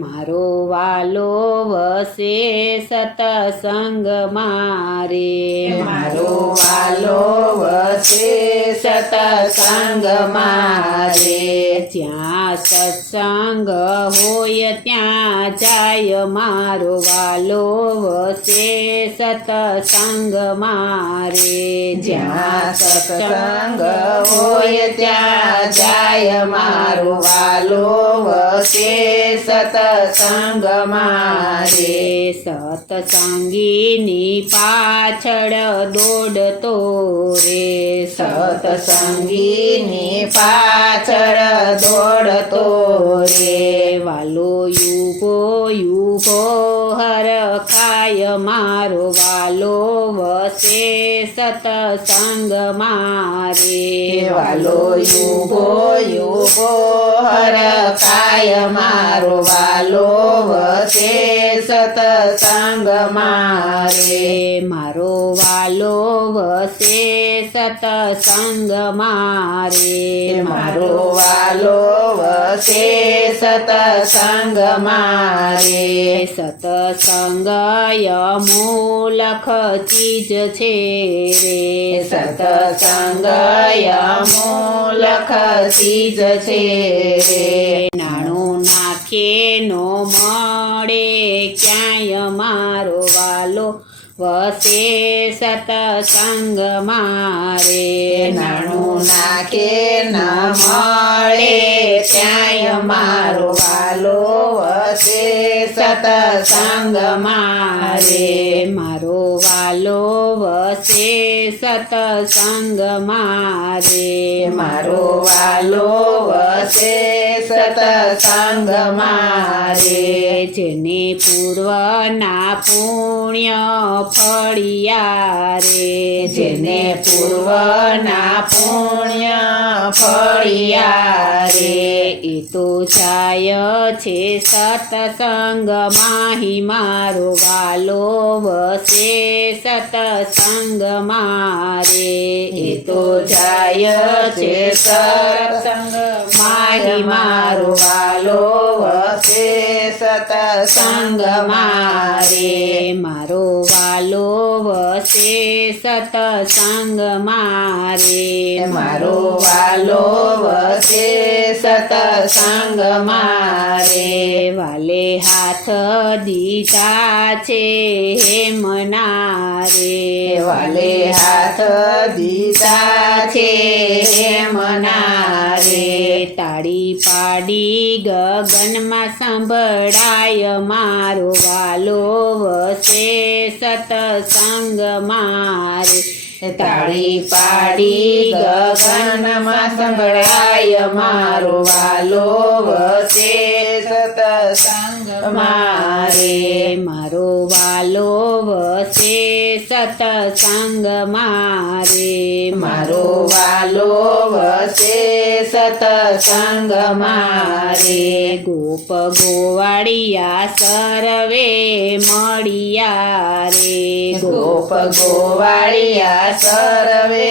મારો વાલો વસે સતસંગ મારે, મારો વાલો વસે સતસંગ મારે, જ્યાં સત્સંગ હોય ત્યાં જાય મારો વાલો વસે સતસંગ મારે, જ્યાં સત્સંગ હોય ત્યાં જાય મારો વાલો વસે સતસંગ મારે, સતસંગીની પાછળ દોડતો રે, સતસંગીની પાછળ દોડતો રે, વાલો યુગો યુગો હરખાય મારો વાલો વસે સતસંગ મારે, વાલો યુગો યુગો હરખાય મારો વાલો વસે સતસંગ મારે, મારો વાલો વસે સતસંગ મારે, મારો વાલો વસે સતસંગ મારે, સતસંગ અમૂલક ચીજ છે રે, સતસંગ અમૂલક ચીજ છે રે, નાણું નાખે નો મળે ક્યાંય મારો વાલો વસે સતસંગ મારે, નાણું નાખે ન મળે ત્યાંય મારો વાલો વસે સતસંગ મારે, મારો વાલો વસે સતસંગ મારે, મારો વાલો વસે સતસંગ મારે, જેને પૂર્વના પુણ્ય ફળિયા રે, જેને પૂર્વના પુણ્ય ફળિયા રે, એ તો જાય છે સતસંગ માહી મારો વાલો વસે સતસંગ મારે, એ તો જાય છે સત્સંગ માહી મારો વાલો વસે સતસંગ મારે, મારો વાલો વસે સતસંગ મારે, મારો વાલો વસે સતસંગ મારે, વાલે હાથ દીધા છે મનારે, વાલે હાથ દીધા છે મનારે, તાળી પાડી ગગનમાં સંભળાય મારો વાલો વસે સતસંગ મારે, તાળી પાડી ગગનમાં સંભળાય મારો વાલો વસે સતસંગ મારે, મારો વાલો વસે સતસંગ મારે, મારો વાલો વસે સતસંગ મારે, ગોપ ગોવાળિયા સર્વે મળ્યા રે, ગોપ ગોવાળિયા સર્વે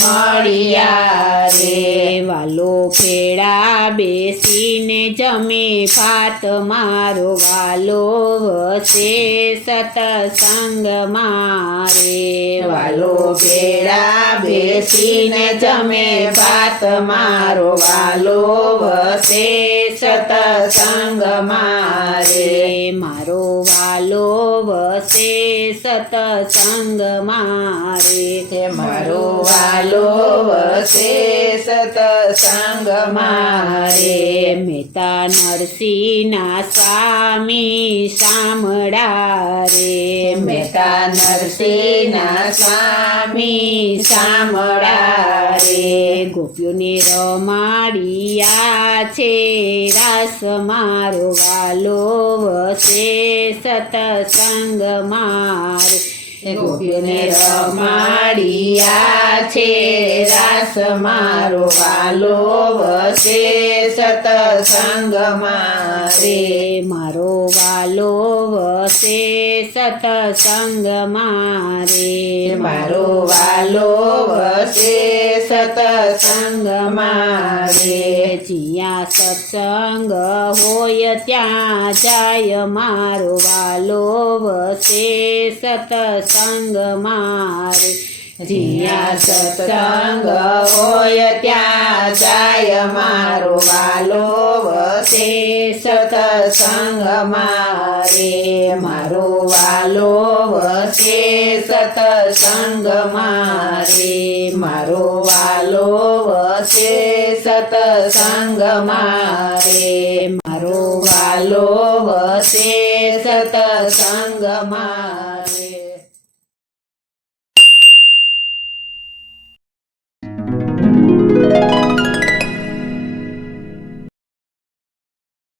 મળ્યા રે, વાલો ખેડા બેસીને જમે ભાત મારો વાલો વસે સતસંગ મારે, વાલો ભેળા બેસીને જમે ભાત મારો વાલો વસે સતસંગ મારે, મારો વાલો વસે સતસંગ મારે, મારો વાલો વસે સતસંગ મારે, મહેતા નરસિંહના સ્વામી શામળા રે, મહેતા નરસિંહના સ્વામી શામળા રે, ગોપીઓને રમાડિયા છે રાસ મારો વાલો વસે સતસંગ મારે, ગોપીઓને રમાડિયા છે રાસ મારો વાલો વસે સતસંગ મારે, મારો વાલો વસે સતસંગ મારે, મારો વાલો વસે સતસંગ મારે, જ્યાં સત્સંગ હોય ત્યાં જાય મારો વાલો વસે સત્સંગ મારે જ્યાં સત્સંગ હોય ત્યાં જાય મારો વાલો વસે સત્સંગ મારે મારો વાલો વસે સત્સંગ મારે મારો વાલો વસે સત્સંગ મારે મારો વાલો વસે સત્સંગ મારે